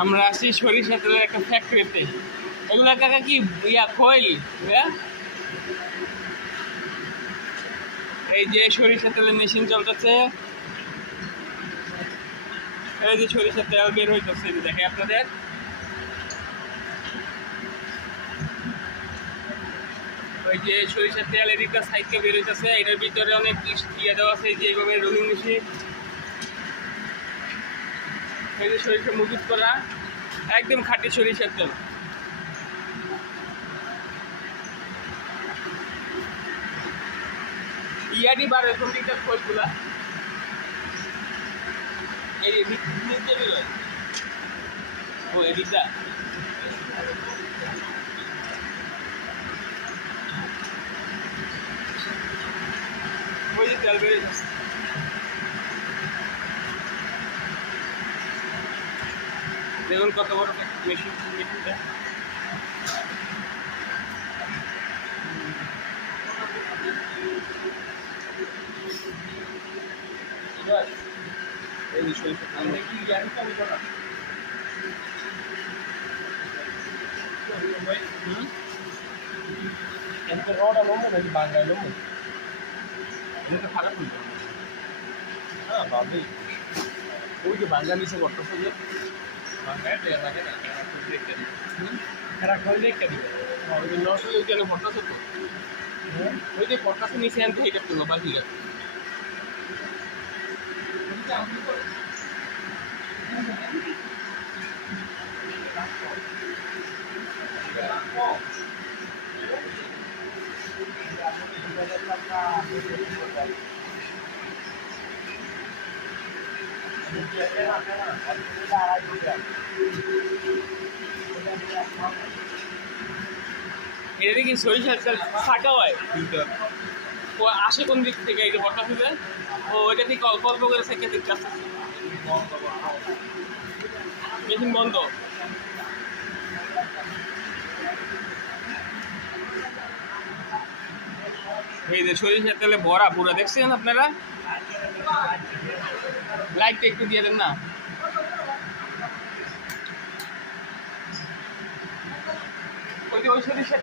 আমরা আছি সরিষা তেলের একটা ফ্যাক্টরিতে। এগুলা কাকা কি খৈল? এই যে সরিষা তেলের মেশিন চলতেছে, এই যে সরিষা তেল বের হইতেছে, দেখে আপনাদের। ওই যে সরিষার তেল এদিকটা সাইডকে বের হইতেছে, এটার ভিতরে অনেক ইয়ে দেওয়া আছে, যে এইভাবে রোলিং মেশিন। এই যে সরিষা মজুত করা, একদম খাঁটি সরিষার তেল। ইয়াডি বার এখন দিকটা খোলগুলা এই নিচে বেরোয়। ও এদিকটা ওই যে তেল বেরোয়। দেখুন কত বড় মেশিন, মেশিনটা। এই যে সরিষা তেল কি জানি কম করা। এত রোডা লম্বা নাকি বাঙ্গাই লম্বা? এটা খারাপ হইল না বাবু। ওই যে বাঙ্গা নিচে করতেছে যে বাঙ্গায় দেয়া লাগে না, দেখতে দিই খারাপ করে দেখতে দিই। ওই যে নষ্ট ওই কেন করতেছে তো, ওই যে করতেছে নিচে আনতে এটা তো বাকি আছে। এটা কি সরিষার তেল ফাঁকা হয়? ও আসে কোন দিক থেকে? এই যে বট্টা ফুলে ও ওইটা থেকে অল্প অল্প করে সেকে দিচ্ছে আস্তে আস্তে। মেশিন বন্ধ। এই যে সরিষার তেলে ভরা পুরো, দেখছেন আপনারা? লাইটটা একটু দিয়ে দেন না। ওই যে ওই সরিষার